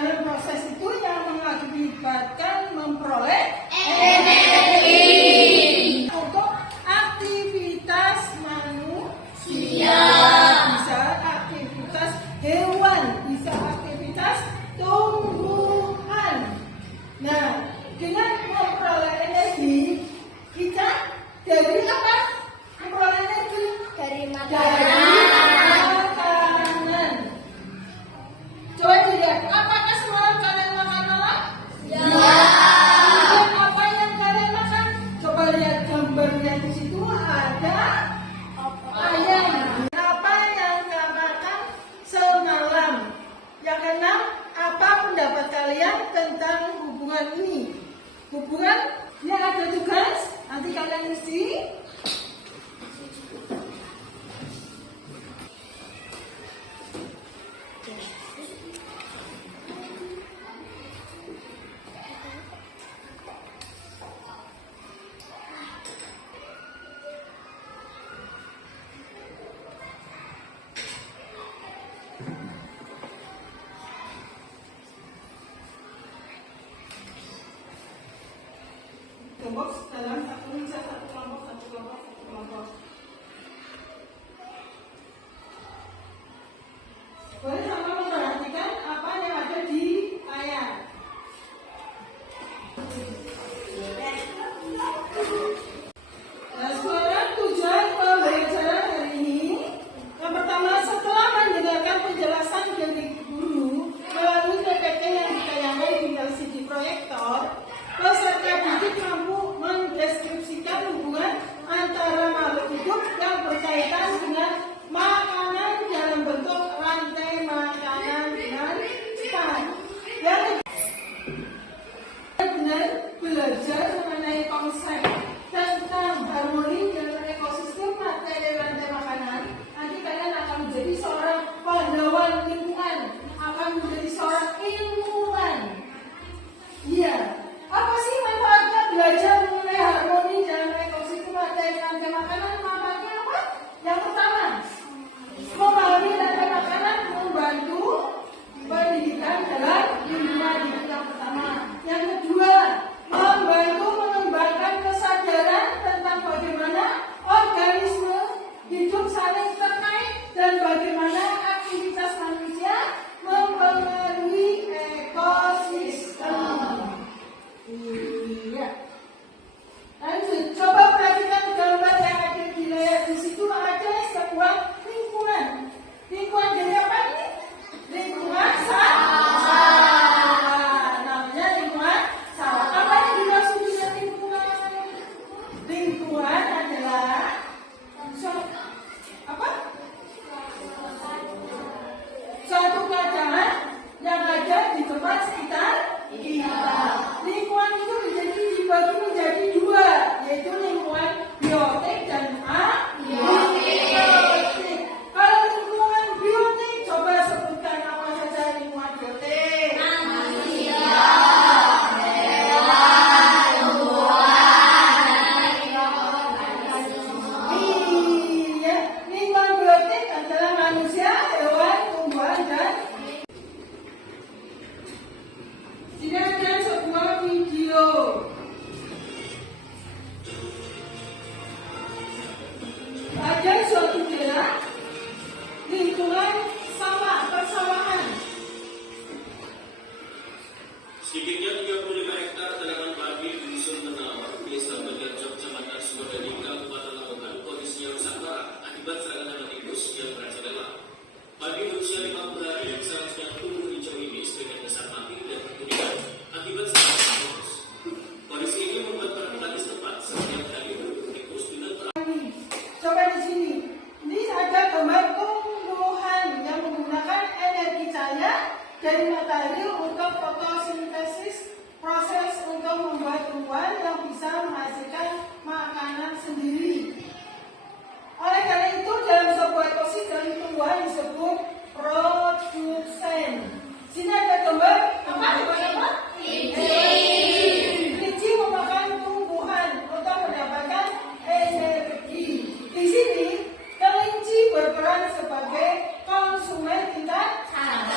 dalam proses itu yang mengakibatkan memperoleh energi untuk aktivitas manusia, bisa aktivitas hewan, bisa aktivitas tumbuhan. Nah, dengan memperoleh energi, kita dari apa? Memperoleh energi dari makanan. Coba dilihat, apakah semua kalian makan malam? Ya. Dan apa yang kalian makan? Coba lihat gambarnya di situ ada ayam. Apa yang kalian makan semalam? Yang keenam, apa pendapat kalian tentang hubungan ini? Hubungan yang ada tugas, nanti kalian mesti kelompok dalam satu kelompok. Boleh sama memperhatikan apa yang ada di layar. Nah, sekarang tujuan pembelajaran hari ini. Yang pertama, setelah mendengarkan penjelasan dari guru melalui PPT yang ditayangkan di LCD proyektor, peserta didik mampu mendeskripsikan hubungan antara makhluk hidup yang berkaitan dengan makanan dalam bentuk rantai makanan dengan cepat. Yang benar belajar mengenai konsep tentang harmoni dalam ekosistem materi rantai makanan. Nanti kalian akan menjadi seorang pahlawan lingkungan, akan menjadi seorang ilmuwan. Iya. Apa sih manfaatnya belajar mengenai harmoni dalam ekosistem materi rantai makanan? Manfaatnya apa? Yang pertama, memahami rantai makanan membantu pendidikan dalam lingkungan hidup yang pertama. Yang kedua, membantu mengembangkan kesadaran tentang bagaimana organisme hidup saling terkait dan bagaimana aktivitas manusia mempengaruhi ekosistem. Iya. Lanjut, coba perhatikan gambar yang ada di layar. Di situ ada sebuah lingkungan. Lingkungan dari apa ini? Lingkungan sawah. Namanya lingkungan sawah. Apa yang dimaksud dengan lingkungan? Lingkungan adalah suatu keadaan yang ada di tempat sekitar kita. Lingkungan itu dibagi menjadi dua, yaitu lingkungan biotik dan abiotik. Kalau lingkungan biotik, coba sebutkan apa saja lingkungan biotik. Manusia, hewan, tumbuhan. Iya, lingkungan biotik adalah manusia, hewan, tumbuhan, dan sini ada sebuah video. Ada suatu daerah lingkungan sawah, persawahan. Sedikitnya 35 hektar tanaman padi di Dusun Menawar, Desa Banjarjok, Kecamatan Sukadadi, Kabupaten Lamongan, kondisinya rusak parah akibat serangan hama tikus yang merajalela. Padi berusia 50 hari yang seharusnya tumbuh hijau ini sebagian besar mati dan kemudian akibat serangan tikus. Kondisi ini membuat para petani setempat setiap kali berburu tikus dengan Coba di sini. Ini ada gambar tumbuhan yang menggunakan energi cahaya dari matahari untuk fotosintesis, proses untuk membuat tumbuhan yang bisa menghasilkan makanan sendiri. Oleh karena itu, dalam sebuah ekosistem tumbuhan disebut produsen. Sini ada gambar apa? Kelinci memakan tumbuhan untuk mendapatkan energi. Di sini kelinci berperan sebagai konsumen tingkat 1.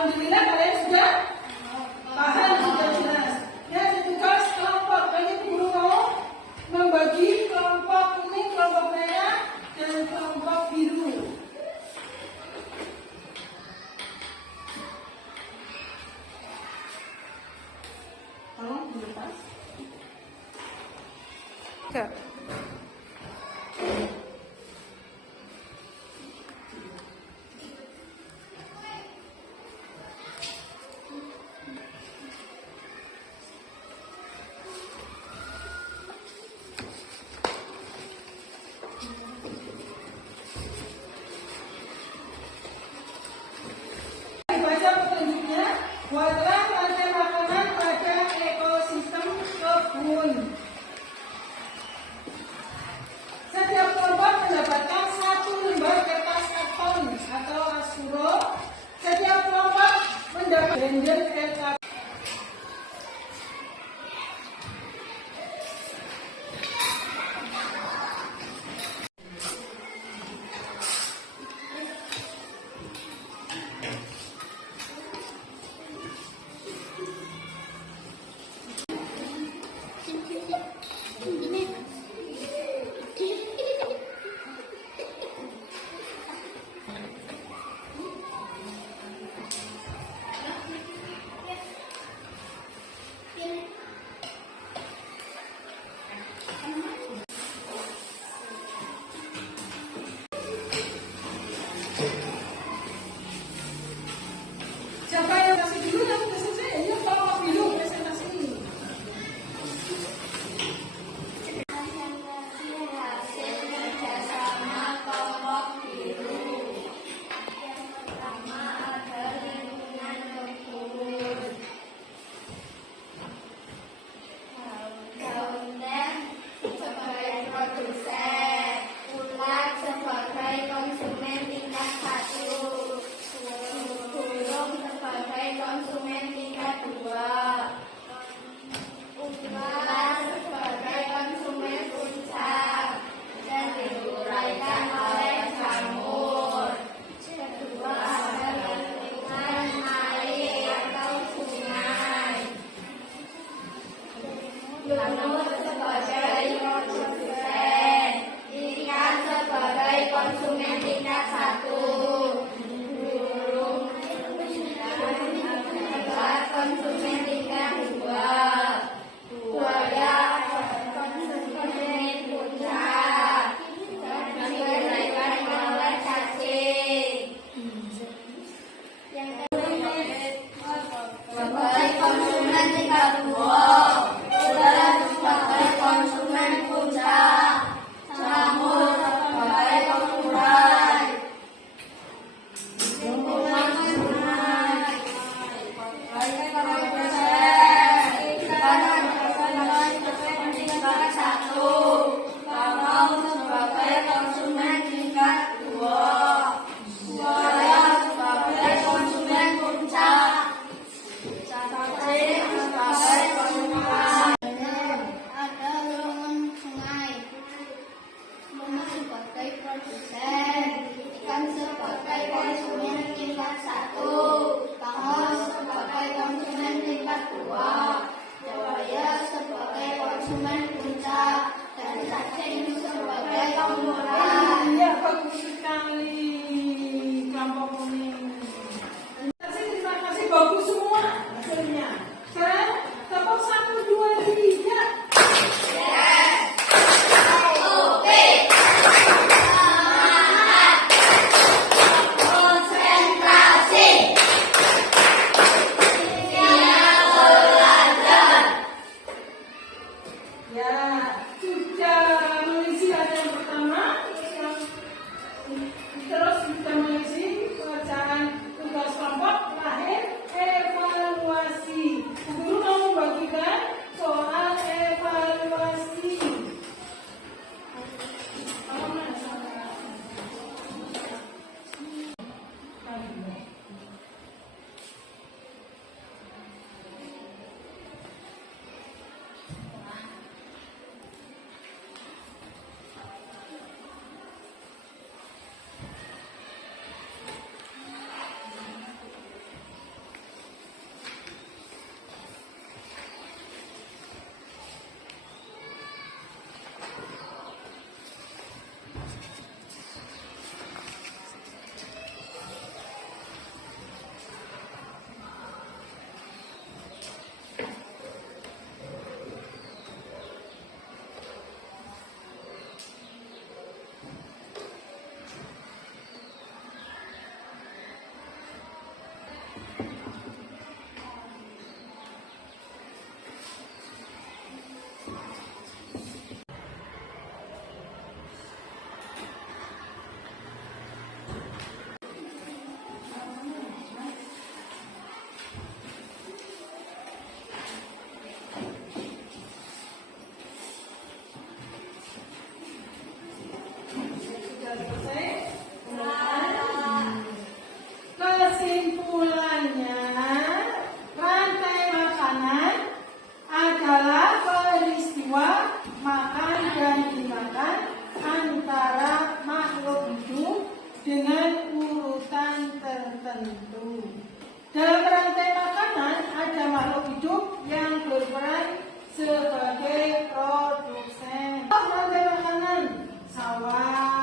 Alhamdulillah kalian sudah paham, sudah jelas. Ya, tugas kelompok. Bagi guru mau membagi kelompok kuning, kelompok merah, dan kelompok biru. Tolong dilepas. Oke. Dibaca petunjuknya, buatlah rantai makanan pada ekosistem kebun. Setiap kelompok mendapatkan 1 lembar kertas karton atau asuro. Setiap kelompok mendapat blender kertas. Siapa yang kasih dulu yang selesai? Ini kelompok biru presentasi ini. Hasil kerjasama kelompok biru. Yang pertama ada lingkungan kebun. Daun teh sebagai produsen, ulat sebagai konsumen tingkat 1, burung sebagai konsumen tingkat 2, ulat sebagai konsumen puncak, dan diuraikan oleh jamur. Kedua, ada lingkungan air atau sungai. Jamur sebagai produsen, ikan sebagai konsumen tingkat 1, burung sebagai konsumen tingkat 2, buaya konsumen puncak, dan diuraikan oleh cacing. Yang kedua, sebagai konsumen tingkat 2, ulat sebagai konsumen puncak, jamur sebagai konsumen. Lingkungan sungai sebagai produsen, ikan sebagai konsumen tingkat 1, kakao sebagai konsumen tingkat 2, buaya sebagai konsumen Kesimpulannya, rantai makanan adalah peristiwa makan dan dimakan antara makhluk hidup dengan urutan tertentu. Dalam rantai makanan ada makhluk hidup yang berperan sebagai produsen. Rantai makanan sawah,